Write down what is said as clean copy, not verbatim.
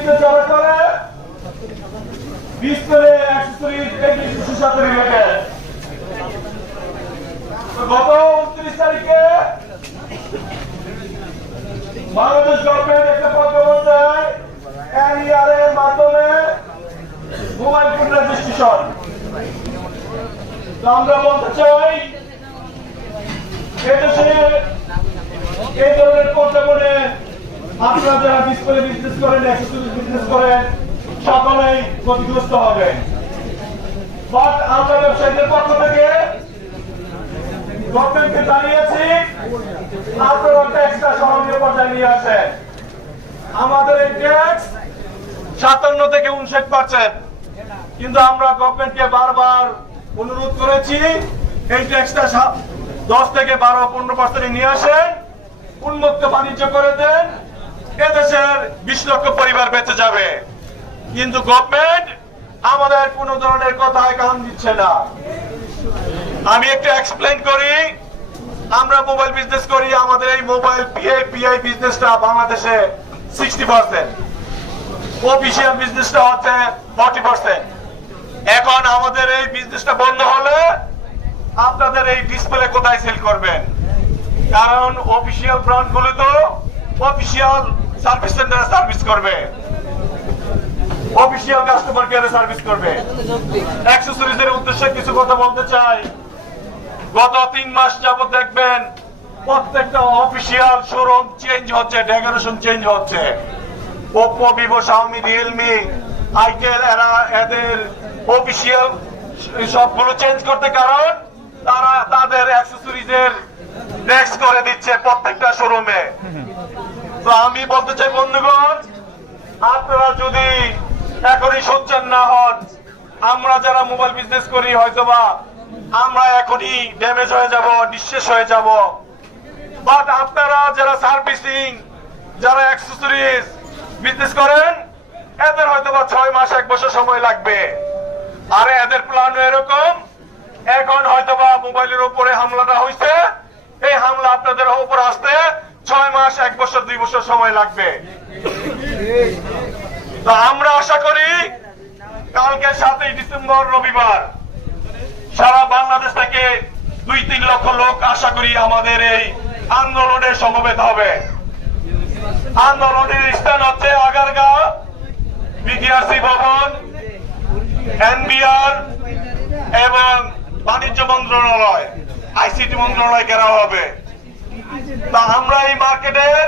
Business যারা করে display accessories agriculture সাথে রিলেটেড। গত 29 তারিখে বাংলাদেশ গভর্নমেন্ট একটা প্রজ্ঞাপন দেয় এনইআর এর মাধ্যমে মোবাইল ফোন রেজিস্ট্রেশন। আমরা বলতে চাই এদেশে এই ধরনের প্রজ্ঞাপনে আপনারা যারা ডিসপ্লে বিজনেস করেন, অ্যাক্সেসরিজ বিজনেস করেন, সকলেই ক্ষতিগ্রস্ত হবে। বাট আমরা ব্যবসায়ীদের পক্ষ থেকে গভর্নমেন্টকে জানিয়েছি আপনারা ট্যাক্সটা সহনীয় পর্যায়ে নিয়ে আসেন। আমাদের এই ট্যাক্স 57 থেকে 59%, কিন্তু আমরা গভর্নমেন্টকে বারবার অনুরোধ করেছি এই ট্যাক্সটা 10 থেকে 12-15% নিয়ে আসেন, উন্মুক্ত বাণিজ্য করে দেন, এদেশের 20 লক্ষ পরিবার বেঁচে যাবে। কিন্তু গভর্নমেন্ট আমাদের কোন ধরনের কথায় কান দিচ্ছে না। আমি একটু এক্সপ্লেইন করি। আমরা মোবাইল বিজনেস করি, আমাদের এই মোবাইল পিআই বিজনেসটা বাংলাদেশে 60%, অফিসিয়াল বিজনেসটা হচ্ছে 40%। এখন আমাদের এই বিজনেসটা বন্ধ হলে আপনাদের এই ডিসপ্লে কোথায় সেল করবেন? কারণ অফিসিয়াল ব্র্যান্ডগুলো তো অফিসিয়াল সার্ভিস সেন্টারে সার্ভিস করবে, অফিসিয়াল কাস্টমার কেয়ারে সার্ভিস করবে। অ্যাক্সেসরিজের উদ্দেশ্যে কিছু কথা বলতে চাই। গত 3 মাস যাবত দেখবেন প্রত্যেকটা অফিসিয়াল শোরুম চেঞ্জ হচ্ছে, ডেকোরেশন চেঞ্জ হচ্ছে। Oppo, Vivo, Xiaomi, Realme, itel এরা এদের অফিসিয়াল সবগুলো চেঞ্জ করতে, কারণ তারা তাদের অ্যাক্সেসরিজের ট্যাক্স করে দিচ্ছে প্রত্যেকটা শোরুমে। তো আমি বলতে চাই বন্ধুগণ, আপনারা যদি এখনই সোচ্চার না হন, আমরা যারা মোবাইল বিজনেস করি হয়তোবা আমরা এখনই ড্যামেজ হয়ে যাব, নিঃশেষ হয়ে যাব। বাট আপনারা যারা সার্ভিসিং, যারা অ্যাক্সেসরিজ বিজনেস করেন, এদের হয়তোবা 6 মাস 1 বছর সময় লাগবে। আর এদের প্ল্যান এরকম, এখন হয়তোবা মোবাইলের উপরে হামলাটা হয়েছে, এই হামলা আপনাদের উপর আসতে 6 মাস 1 বছর 2 বছর সময় লাগবে। তো আমরা আশা করি কালকে 7 ডিসেম্বর রবিবার সারা বাংলাদেশ থেকে 2-3 লক্ষ লোক আশা করি আমাদের এই আন্দোলনে সমবেত হবে। আন্দোলনের স্থান হচ্ছে আগারগাঁও, বিটিআরসি ভবন, এনবিআর এবং বাণিজ্য মন্ত্রণালয়, আইসিটি মন্ত্রণালয় ঘেরাও হবে। তা আমরা এই মার্কেটের